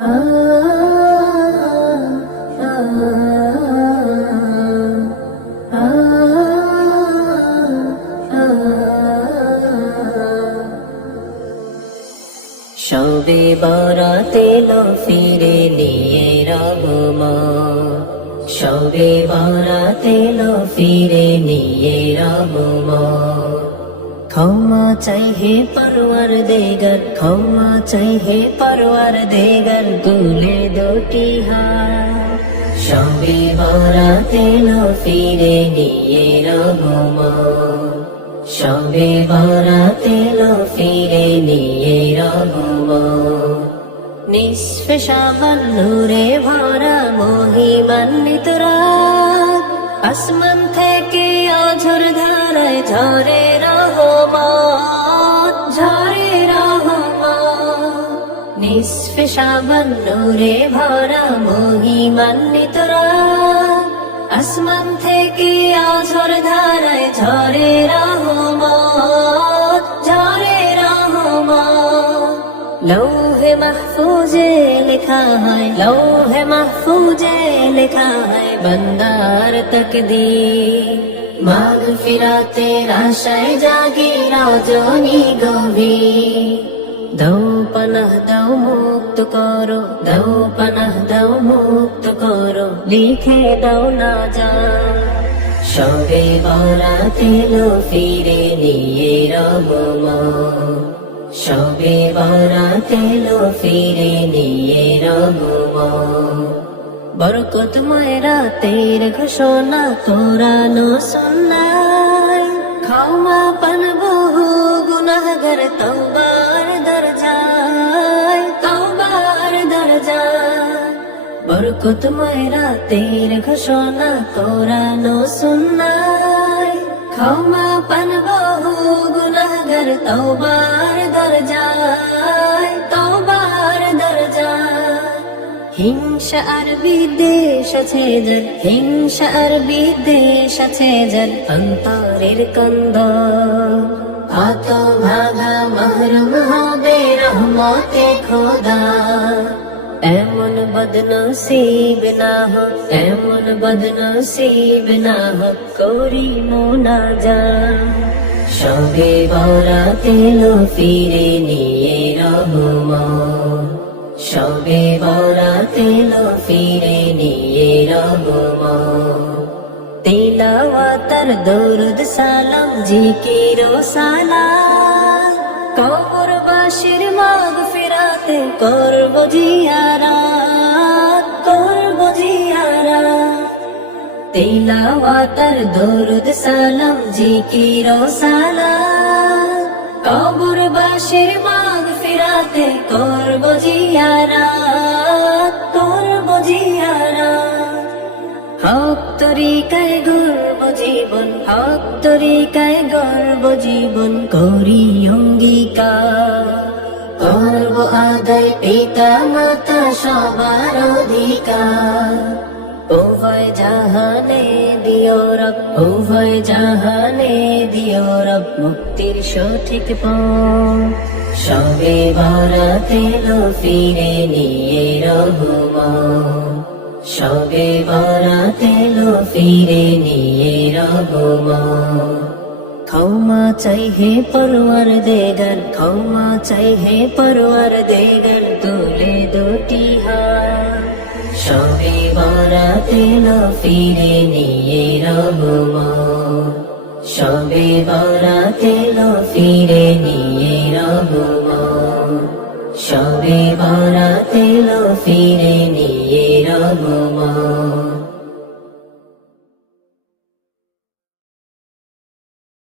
সবে বরাতে লো ফিরে নিয়ে রবমা সবে বরাতে লো ফিরে নিয়ে রবমা ক্ষমা চাই হে পরওয়ার দেগর ক্ষমা চাই হে পরওয়ার দেগর তুলে দুটি হাত সবে বরাতে লো ফিরে নিয়ে রবমা সবে বরাতে লো ফিরে নিয়ে রবমা নিঃস্বে সাবান নূরে ভরা মহিমান্বিত রাত আসমান থেকে অঝর ধারায় ঝরে রহমত, ঝরে রহমত। নিঃস্বে সাবান নূরে ভরা মহিমান্বিত রাত আসমান থেকে অঝর ধারায় ঝরে রহমত ঝরে রহমত। লৌহে মাহফুজে লেখা হয়, লৌহে মাহফুজে লেখা হয় বন্দার তকদীর। মাগ ফিরাতে আশায় জাগে রজনী গভীর। দৌ পনহ দৌ মুক্ত করো দৌ পনহ দৌ মুক্ত করো, লিখে দৌ না যা সবে বরাতে লো ফিরে নিয়ে রবমা সবে বরাতে লো ফিরে নিয়ে রবমা বরকত রাতের ঘোষণা কোরআনো সুন্নায় ক্ষমা পান বহু গুনাহগার, তওবার দরজায় তওবার দরজায়। বরকত রাতের ঘোষণা কোরআনো সুন্নায় ক্ষমা পান বহু গুনাহগার, তওবার হিংসা আর বিদ্বেষ আছে যার, হিংসা আর বিদ্বেষ আছে যার। অন্তরের কন্দ হাত ভাগা মহরম হবে রহমতে খোদা। এমন বদনসিব না হো এমন বদনসিব না হো করি মোনা যা সবে বরাতে লো ফিরে নিয়ে রহমা। সবে বরাতে লো ফিরে নিয়ে রহমা তিলাওয়াতার দরুদ সালাম জিকির সালাম কবরবাসীর মাগ ফিরাতে করব জিয়ারা করব জিয়ারা তিলাওয়াতার দরুদ সালাম জিকির সালাম কবরবাসীর মাগ ফিরাতে করব জিয়ারা হক তরিকায় গর্ব জীবন, হক তরিকায় গর্ব জীবন, করি অঙ্গীকার। করব আদায়, পিতা, মাতা, সবার অধিকার। উভয় জাহানে দিও রব, উভয় জাহানে দিও মুক্তির সঠিক পথ। সবে বরাতে ফিরে নিয়ে রহমান সবে বরাতে লো ফিরে নিয়ে রহমা ক্ষমা চাই হে পরওয়ার দেগর ক্ষমা চাই হে পরওয়ার দেগর তুলে দুটি হাত। সবে বরাতে লো ফিরে নিয়ে রহমা সবে বরাতে